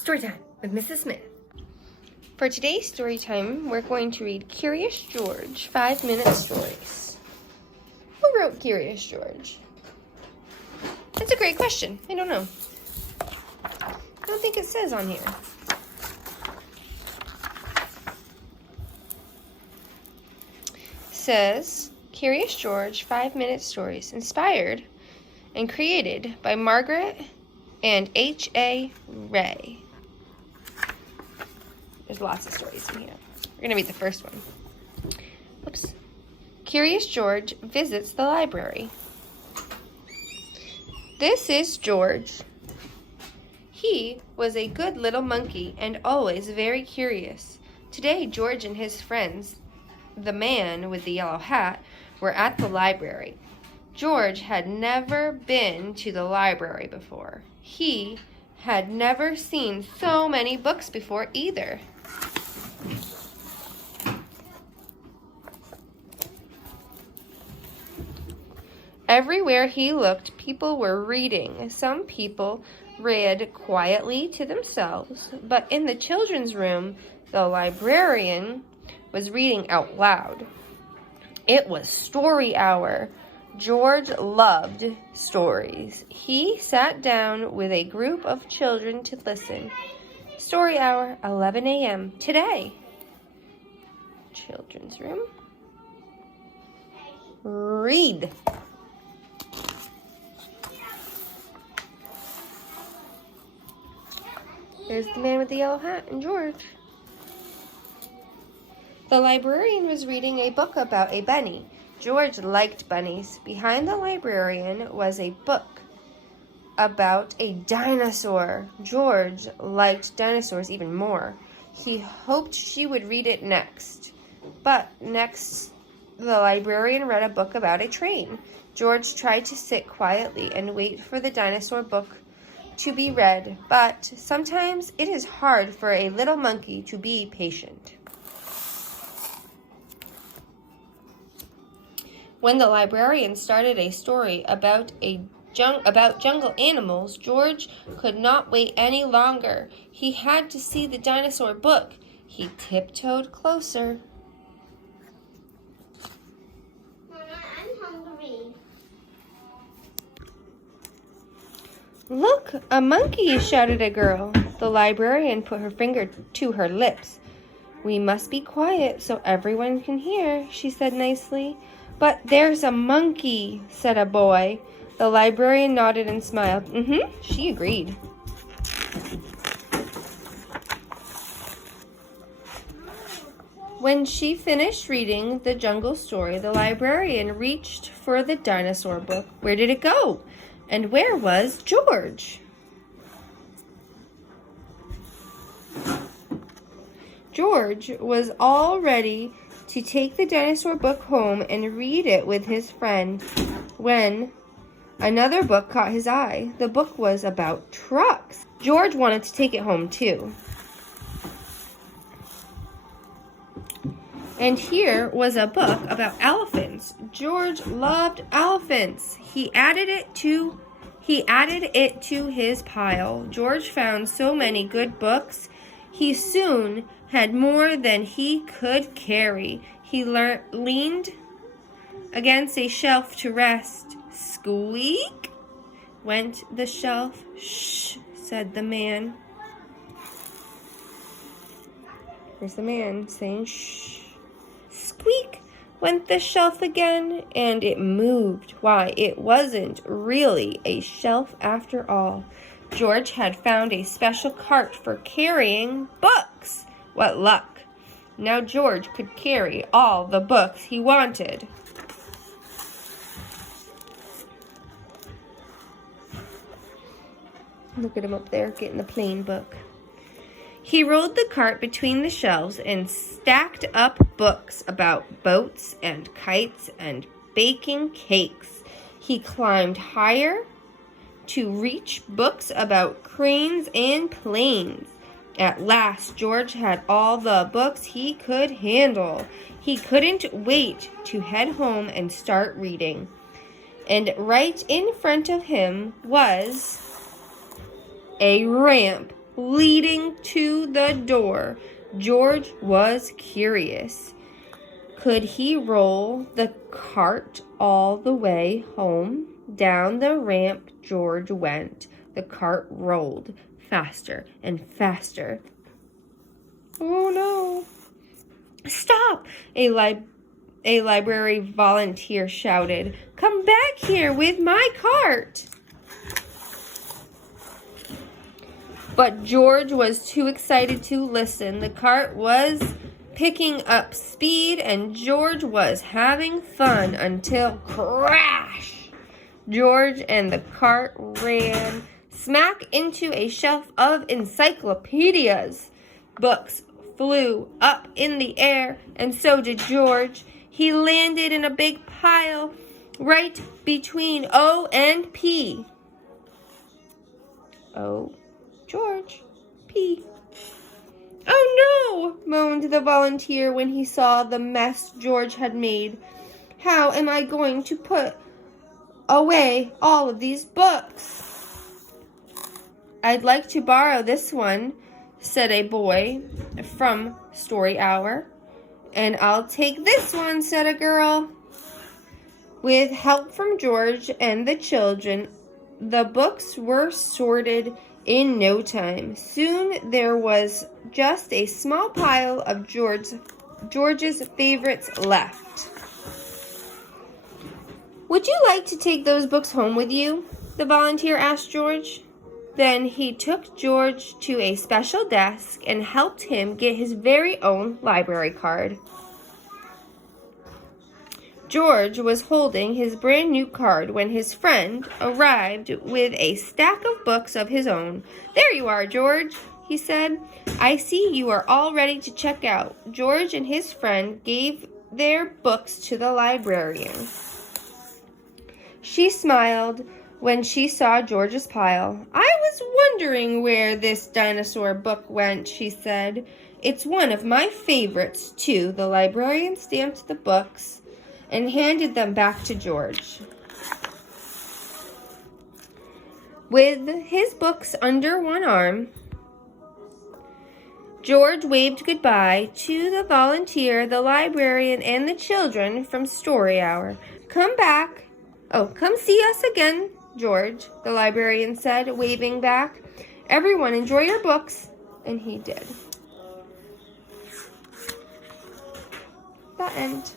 Storytime with Mrs. Smith. For today's story time, we're going to read Curious George, 5-minute stories. Who wrote Curious George? That's a great question. I don't know. I don't think it says on here. It says, Curious George, 5-minute stories, inspired and created by Margaret and H.A. Ray. There's lots of stories in here. We're going to read the first one. Oops. Curious George visits the library. This is George. He was a good little monkey and always very curious. Today, George and his friends, the man with the yellow hat, were at the library. George had never been to the library before. He had never seen so many books before either. Everywhere he looked, people were reading. Some people read quietly to themselves, but in the children's room, the librarian was reading out loud. It was story hour. George loved stories. He sat down with a group of children to listen. Story hour, 11 a.m. today. Children's room. Read. There's the man with the yellow hat and George. The librarian was reading a book about a bunny. George liked bunnies. Behind the librarian was a book about a dinosaur. George liked dinosaurs even more. He hoped she would read it next. But next, the librarian read a book about a train. George tried to sit quietly and wait for the dinosaur book to be read, but sometimes it is hard for a little monkey to be patient. When the librarian started a story about jungle animals, George could not wait any longer. He had to see the dinosaur book. He tiptoed closer. Mama, I'm hungry. Look, a monkey, shouted a girl. The librarian put her finger to her lips. We must be quiet so everyone can hear, she said nicely. But there's a monkey, said a boy. The librarian nodded and smiled. She agreed. When she finished reading the jungle story, the librarian reached for the dinosaur book. Where did it go? And where was George? George was all ready to take the dinosaur book home and read it with his friend when another book caught his eye. The book was about trucks. George wanted to take it home too. And here was a book about elephants. George loved elephants. He added it to his pile. George found so many good books. He soon had more than he could carry. He leaned against a shelf to rest. Squeak went the shelf. Shh, said the man. Here's the man saying shh. Squeak went the shelf again, and it moved. Why, it wasn't really a shelf after all. George had found a special cart for carrying books. What luck! Now George could carry all the books he wanted. Look at him up there getting the plain book. He rolled the cart between the shelves and stacked up books about boats and kites and baking cakes. He climbed higher to reach books about cranes and planes. At last, George had all the books he could handle. He couldn't wait to head home and start reading. And right in front of him was a ramp leading to the door. George was curious. Could he roll the cart all the way home? Down the ramp George went. The cart rolled faster and faster. Oh no! Stop! A library volunteer shouted. Come back here with my cart! But George was too excited to listen. The cart was picking up speed and George was having fun until crash! George and the cart ran smack into a shelf of encyclopedias. Books flew up in the air, and so did George. He landed in a big pile right between O and P. O, George, P. Oh no, moaned the volunteer when he saw the mess George had made. How am I going to put away all of these books? I'd like to borrow this one, said a boy from Story Hour. And I'll take this one, said a girl. With help from George and the children, the books were sorted in no time. Soon there was just a small pile of George's favorites left. Would you like to take those books home with you? The volunteer asked George. Then he took George to a special desk and helped him get his very own library card. George was holding his brand new card when his friend arrived with a stack of books of his own. There you are, George, he said. I see you are all ready to check out. George and his friend gave their books to the librarian. She smiled when she saw George's pile. I was wondering where this dinosaur book went, she said. It's one of my favorites, too. The librarian stamped the books and handed them back to George. With his books under one arm, George waved goodbye to the volunteer, the librarian, and the children from Story Hour. Come see us again, George, the librarian said, waving back. Everyone enjoy your books. And he did. The end.